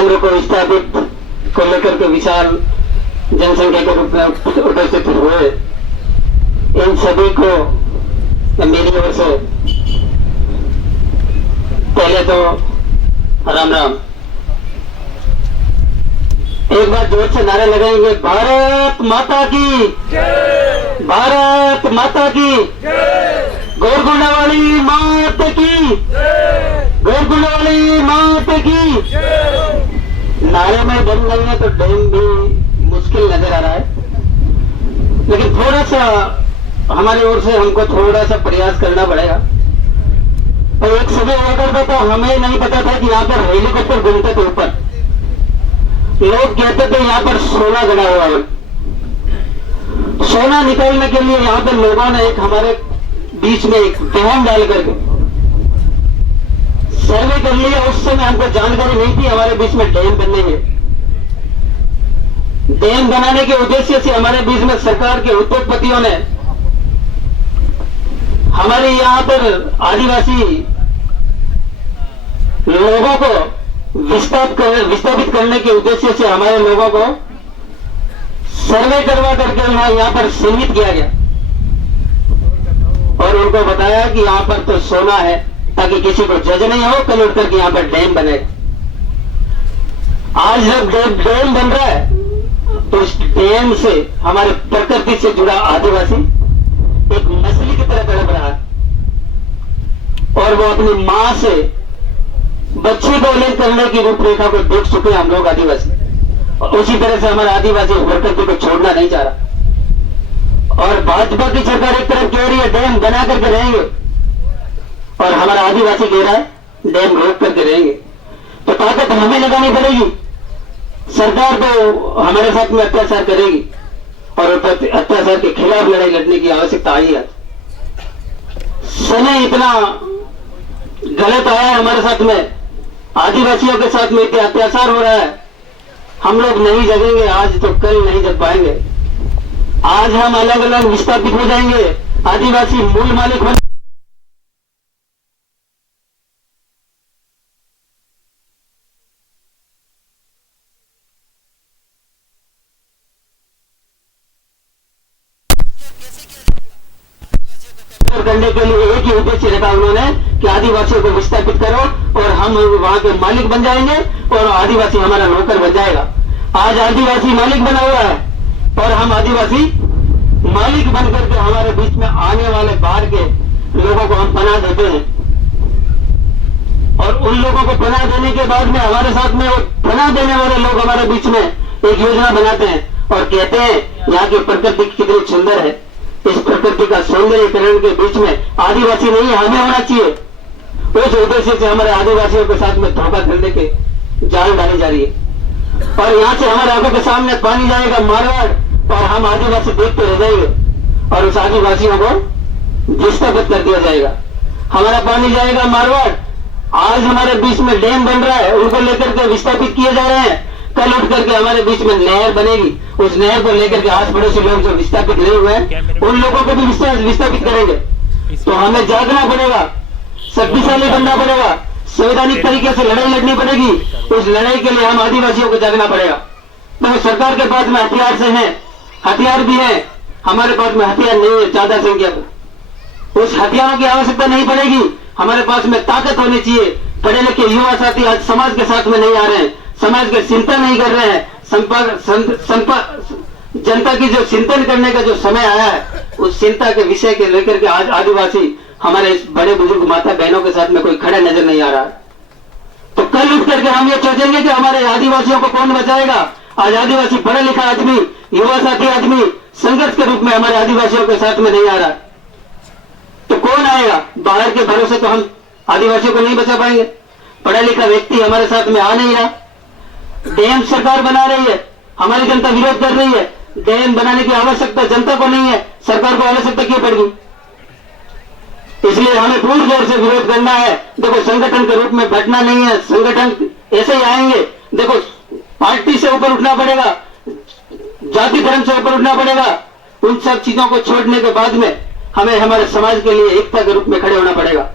केंद्र को स्थापित को लेकर के विशाल जनसंख्या के रूप में उपस्थित हुए इन सभी को मेरी ओर से पहले तो राम राम। एक बार जोर से नारे लगाएंगे, भारत माता की, भारत माता की, गोरगुंडा वाली माता की, गोरगुंडा वाली माता की। नारे में दम नहीं है तो डैम भी मुश्किल नजर आ रहा है, लेकिन थोड़ा सा हमारी ओर से हमको थोड़ा सा प्रयास करना पड़ेगा। और एक समय हुआ करता तो हमें नहीं पता था कि यहाँ पर हेलीकॉप्टर घूमते थे ऊपर, लोग कहते थे यहाँ पर सोना गड़ा हुआ है। सोना निकालने के लिए यहाँ पर लोगों ने एक हमारे बीच में एक डैम डाल करके सर्वे कर लिया। उस समय हमको जानकारी नहीं थी हमारे बीच में डैम बनने में। डैम बनाने के उद्देश्य से हमारे बीच में सरकार के उद्योगपतियों ने हमारे यहाँ पर आदिवासी लोगों को विस्थापित करने के उद्देश्य से हमारे लोगों को सर्वे करवा करके यहाँ पर सीमित किया गया और उनको बताया कि यहाँ पर तो सोना है, ताकि किसी को जज नहीं हो कल उठ करके यहाँ पर डैम बने। आज जब डैम बन रहा है तो इस डैम से हमारे प्रकृति से जुड़ा आदिवासी एक मछली की तरह तड़प रहा है और वो अपनी मां से बच्चे को अलग करने की रूपरेखा को देख चुके हम लोग आदिवासी, और उसी तरह से हमारा आदिवासी प्रकृति को छोड़ना नहीं चाह रहा। और भाजपा की सरकार एक तरफ कह रही है डैम बना करके रहेंगे और हमारा आदिवासी कह रहा है डैम रोक करके रहेंगे। तो ताकत हमें लगानी पड़ेगी। सरकार तो हमारे साथ में अत्याचार करेगी और अत्याचार के खिलाफ लड़ाई लड़ने की आवश्यकता आई है। समय इतना गलत आया है हमारे साथ में, आदिवासियों के साथ में इतना अत्याचार हो रहा है। हम लोग नहीं जगेंगे आज तो कल नहीं जग पाएंगे। आज हम अलग अलग विस्थापित हो जाएंगे, आदिवासी मूल मालिक बन करने के लिए एक ही उद्देश्य रखा उन्होंने कि आदिवासियों को विस्थापित करो और हम वहां के मालिक बन जाएंगे और आदिवासी हमारा नौकर बन जाएगा। आज आदिवासी मालिक बना हुआ है और हम आदिवासी मालिक बन करके हमारे बीच में आने वाले बाहर के लोगों को हम पनाह देते हैं और उन लोगों को पनाह देने के बाद में हमारे साथ में वो पनाह देने वाले लोग हमारे बीच में एक योजना बनाते हैं और कहते हैं यहाँ की प्रकृति कितनी सुंदर है, इस प्रकृति का सौंदर्यीकरण के बीच में आदिवासी नहीं हमें होना चाहिए। उस उद्देश्य से हमारे आदिवासियों के साथ में धोखा करने के जाल डाली जा रही है और यहाँ से हमारे आंखों के सामने पानी जाएगा मारवाड़ और हम आदिवासी देखते रह जाएंगे और उस आदिवासियों को विस्थापित कर दिया जाएगा। हमारा पानी जाएगा मारवाड़। आज हमारे बीच में डैम बन रहा है, उनको लेकर के विस्थापित किए जा रहे हैं। कल उठ करके हमारे बीच में नहर बनेगी, उस नहर को लेकर के आस पड़ोसी लोग जो विस्थापित नहीं हुए हैं उन लोगों को भी विस्थापित करेंगे। तो हमें जागना पड़ेगा, शक्तिशाली बनना पड़ेगा, संवैधानिक तरीके से लड़ाई लड़नी पड़ेगी। उस लड़ाई के लिए हम आदिवासियों को जागना पड़ेगा। तो सरकार के पास में हथियार से है, हथियार भी है, हमारे पास में हथियार नहीं है ज्यादा संख्या में। उस हथियारों की आवश्यकता नहीं पड़ेगी, हमारे पास में ताकत होनी चाहिए। पढ़े लिखे युवा साथी आज समाज के साथ में नहीं आ रहे हैं, समाज की चिंता नहीं कर रहे हैं। जनता की जो चिंतन करने का जो समय आया है उस चिंता के विषय के लेकर के आज आदिवासी हमारे इस बड़े बुजुर्ग माता बहनों के साथ में कोई खड़ा नजर नहीं आ रहा है। तो कल उठ करके हम ये सोचेंगे कि हमारे आदिवासियों को कौन बचाएगा। आज आदिवासी पढ़ा लिखा आदमी, युवा साथी आदमी संघर्ष के रूप में हमारे आदिवासियों के साथ में नहीं आ रहा, तो कौन आएगा। बाहर के भरोसे तो हम आदिवासियों को नहीं बचा पाएंगे। पढ़ा लिखा व्यक्ति हमारे साथ में आ नहीं रहा। डैम सरकार बना रही है, हमारी जनता विरोध कर रही है। डैम बनाने की आवश्यकता जनता को नहीं है, सरकार को आवश्यकता क्यों पड़ेगी। इसलिए हमें पूर्ण जोर से विरोध करना है। देखो संगठन के रूप में बैठना नहीं है, संगठन ऐसे ही आएंगे। देखो पार्टी से ऊपर उठना पड़ेगा, जाति धर्म से ऊपर उठना पड़ेगा। उन सब चीजों को छोड़ने के बाद में हमें हमारे समाज के लिए एकता के रूप में खड़े होना पड़ेगा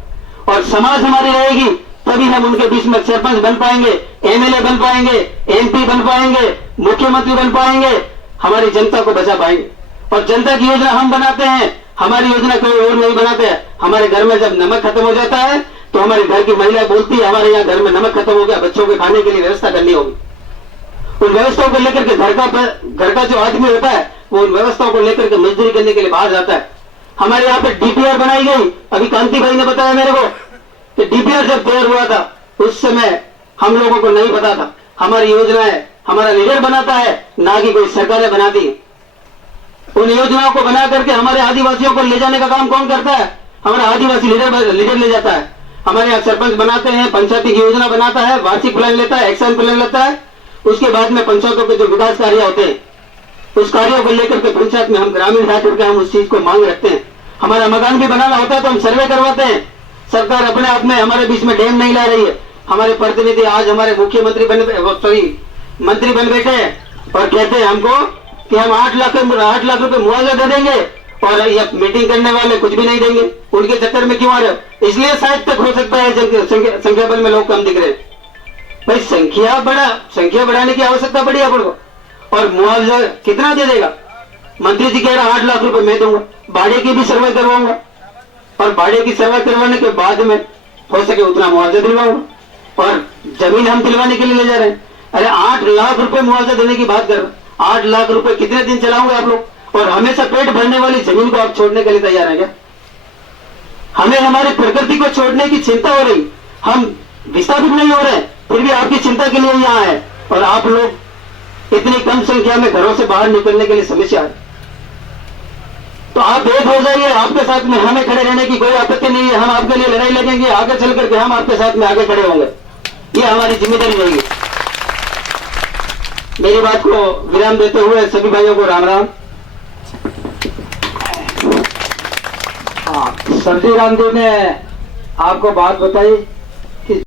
और समाज हमारी रहेगी तभी हम उनके बीच में सरपंच बन पाएंगे, एमएलए बन पाएंगे, एमपी बन पाएंगे, मुख्यमंत्री बन पाएंगे, हमारी जनता को बचा पाएंगे। और जनता की योजना हम बनाते हैं, हमारी योजना कोई और नहीं बनाते हैं। हमारे घर में जब नमक खत्म हो जाता है तो हमारे घर की महिला बोलती है हमारे यहाँ घर में नमक खत्म हो गया, बच्चों के खाने के लिए व्यवस्था करनी होगी। उन व्यवस्थाओं को लेकर के घर का जो आदमी होता है वो उन व्यवस्थाओं को लेकर के मजदूरी करने के लिए बाहर जाता है। हमारे यहाँ पे डीपीआर बनाई गई, अभी कांति भाई ने बताया मेरे को कि डीपीआर जब तैयार हुआ था उस समय हम लोगों को नहीं पता था। हमारी योजना है, हमारा लीडर बनाता है, ना कि कोई सरकारें बनाती है। उन योजनाओं को बना करके हमारे आदिवासियों को ले जाने का काम कौन करता है? हमारा आदिवासी लीडर ले जाता है। हमारे यहाँ सरपंच बनाते हैं, पंचायती की योजना बनाता है, वार्षिक प्लान लेता है, एक्शन प्लान लेता है। उसके बाद में पंचायतों के जो विकास कार्य होते हैं उस कार्यों को लेकर के पंचायत में हम ग्रामीण जाकर के हम उस चीज को मांग रखते हैं। हमारा मकान भी बनाना होता है तो हम सर्वे करवाते हैं। सरकार अपने आप में हमारे बीच में डैम नहीं ला रही है। हमारे प्रतिनिधि आज हमारे मुख्यमंत्री मंत्री बन बैठे हैं और कहते हैं हमको कि हम 8 लाख रुपए मुआवजा दे देंगे और ये मीटिंग करने वाले कुछ भी नहीं देंगे। उनके चक्कर में क्यों आ रहे हो? इसलिए शायद तक हो सकता है संख्या बल में लोग कम दिख रहे हैं। भाई संख्या बढ़ाने की आवश्यकता पड़ी अपन को। और मुआवजा कितना दे देगा? मंत्री जी कह रहे 8 लाख रुपए मैं दूंगा, भाड़े की भी सर्वे करवाऊंगा और भाड़े की सर्वे करवाने के बाद में हो सके उतना मुआवजा दिलवाऊंगा। और जमीन हम दिलवाने के लिए ले जा रहे हैं। अरे 8 लाख रुपए मुआवजा देने की बात कर रहे हैं। 8 लाख रुपए कितने दिन चलाओगे आप लोग? और हमेशा पेट भरने वाली जमीन को आप छोड़ने के लिए तैयार हैं क्या? हमें हमारी प्रकृति को छोड़ने की चिंता हो रही, हम विस्थापित नहीं हो रहे, फिर भी आपकी चिंता के लिए यहाँ है। और आप लोग इतनी कम संख्या में घरों से बाहर निकलने के लिए समस्या है। तो आप एक हो जाइए, आपके साथ में हमें खड़े रहने की कोई आपत्ति नहीं है। हम आपके लिए लड़ाई लड़ेंगे, आगे चल करके हम आपके साथ में आगे खड़े होंगे। ये हमारी जिम्मेदारी रहेगी। मेरी बात को विराम देते हुए सभी भाइयों को राम राम। हाँ, सरजी राम जी ने आपको बात बताई।